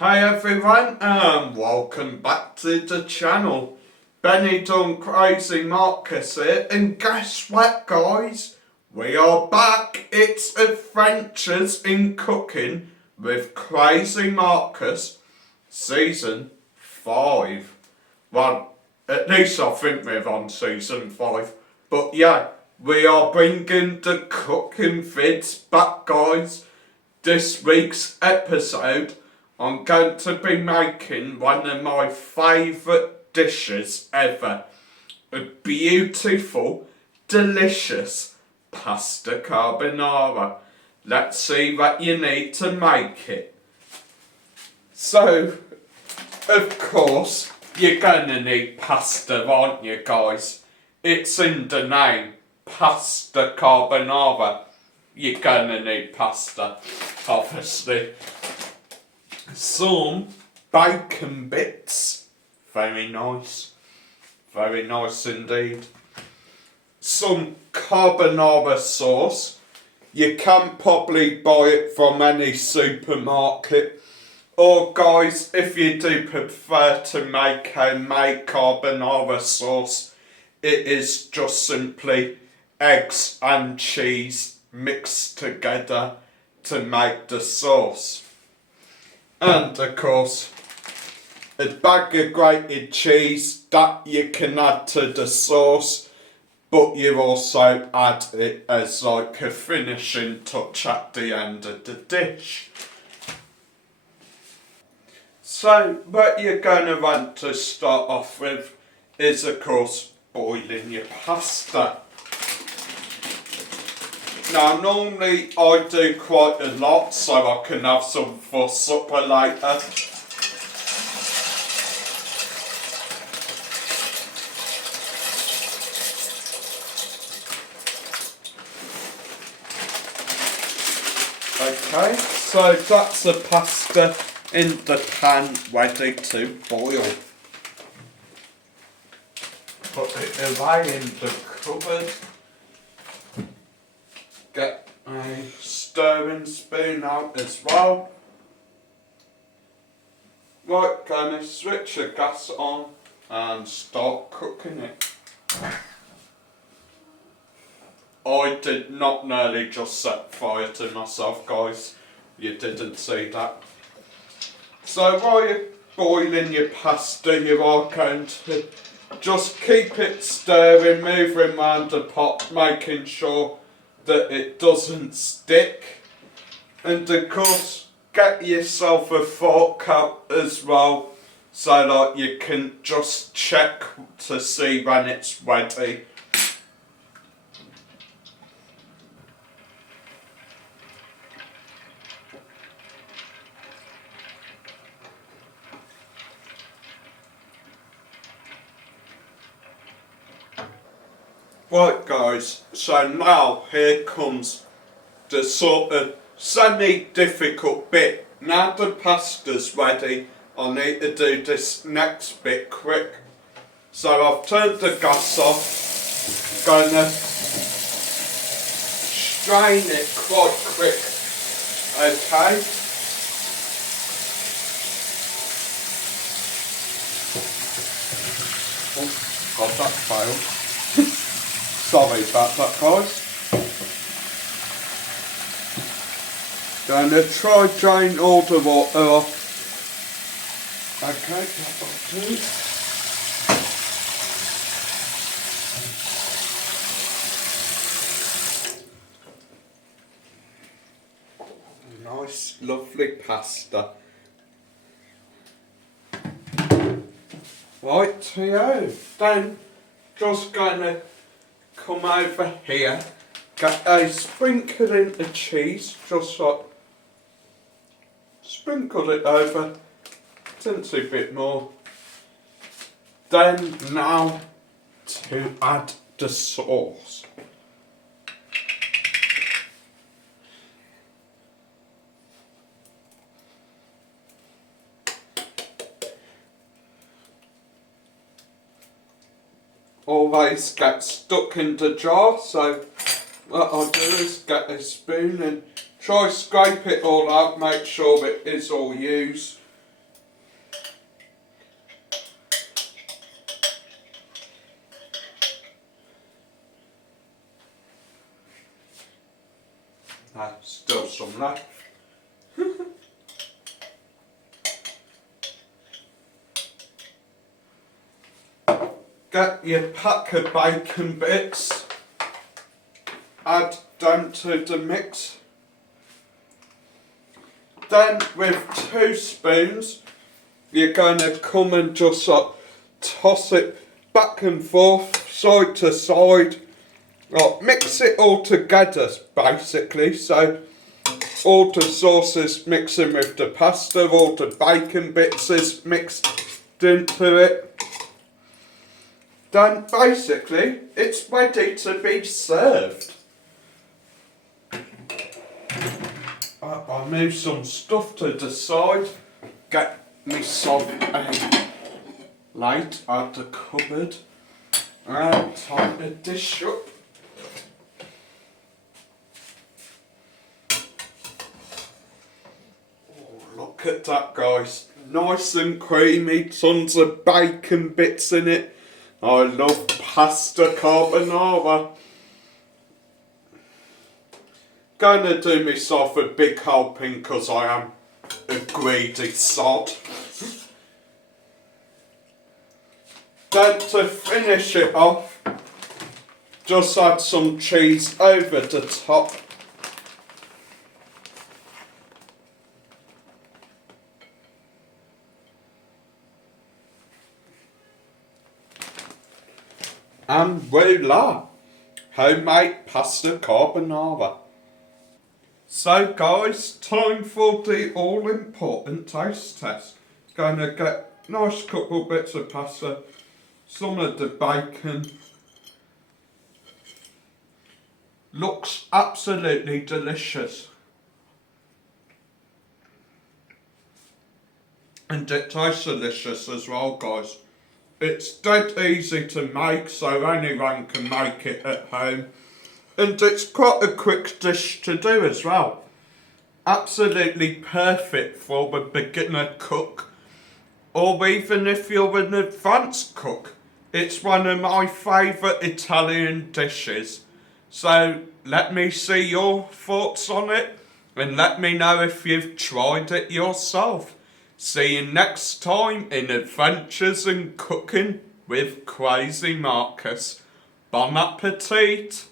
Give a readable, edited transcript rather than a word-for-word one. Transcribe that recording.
Hi everyone, welcome back to the channel. Benny done Crazy Marcus here, and guess what guys? We are back. It's Adventures in Cooking with Crazy Marcus, Season 5. Well, at least I think we're on Season 5. But yeah, we are bringing the cooking vids back guys. This week's episode, I'm going to be making one of my favourite dishes ever. A beautiful, delicious pasta carbonara. Let's see what you need to make it. So, of course, you're going to need pasta, aren't you guys? It's in the name, Pasta Carbonara. You're going to need pasta, obviously. Some bacon bits, very nice indeed. Some carbonara sauce, you can probably buy it from any supermarket, or guys, if you do prefer to make homemade carbonara sauce, it is just simply eggs and cheese mixed together to make the sauce. And of course, a bag of grated cheese that you can add to the sauce, but you also add it as like a finishing touch at the end of the dish. So what you're going to want to start off with is of course boiling your pasta. Now normally I do quite a lot so I can have some for supper later. Okay, so that's the pasta in the pan ready to boil. Put it away in the cupboard. Get a stirring spoon out as well. Right, gonna switch the gas on and start cooking it. I did not nearly just set fire to myself guys, you didn't see that. So while you're boiling your pasta, you are going to just keep it stirring, moving around the pot, making sure that it doesn't stick. And of course, get yourself a fork out as well, so that you can just check to see when it's ready. Right guys, so now here comes the sort of semi-difficult bit. Now the pasta's ready, I need to do this next bit quick. So I've turned the gas off, gonna strain it quite quick, okay? Oh, God, that failed. Sorry about that guys. Gonna try drain all the water off. Okay, that will do. Nice, lovely pasta. Right, Theo, then just gonna come over here, get a sprinkling of cheese, just like, sprinkle it over, tints a bit more. Then now to add the sauce. Always get stuck in the jar, so what I'll do is get a spoon and try scrape it all out, make sure it is all used. left. Get your pack of bacon bits, add down to the mix. Then with 2 spoons, you're going to come and just toss it back and forth, side to side. Mix it all together basically, so all the sauce is mixing with the pasta, all the bacon bits is mixed into it. Then basically it's ready to be served. I'll move some stuff to the side, get myself a light out the cupboard and tie the dish up. Oh, look at that, guys, nice and creamy, tons of bacon bits in it. I love pasta carbonara. Gonna do myself a big helping because I am a greedy sod. Then to finish it off, just add some cheese over the top. And voila! Homemade pasta carbonara. So guys, time for the all-important taste test. Gonna get nice couple bits of pasta, some of the bacon. Looks absolutely delicious. And it tastes delicious as well, guys. It's dead easy to make, so anyone can make it at home. And it's quite a quick dish to do as well. Absolutely perfect for the beginner cook, or even if you're an advanced cook. It's one of my favourite Italian dishes. So let me see your thoughts on it, and let me know if you've tried it yourself. See you next time in Adventures in Cooking with Crazy Marcus. Bon appetit!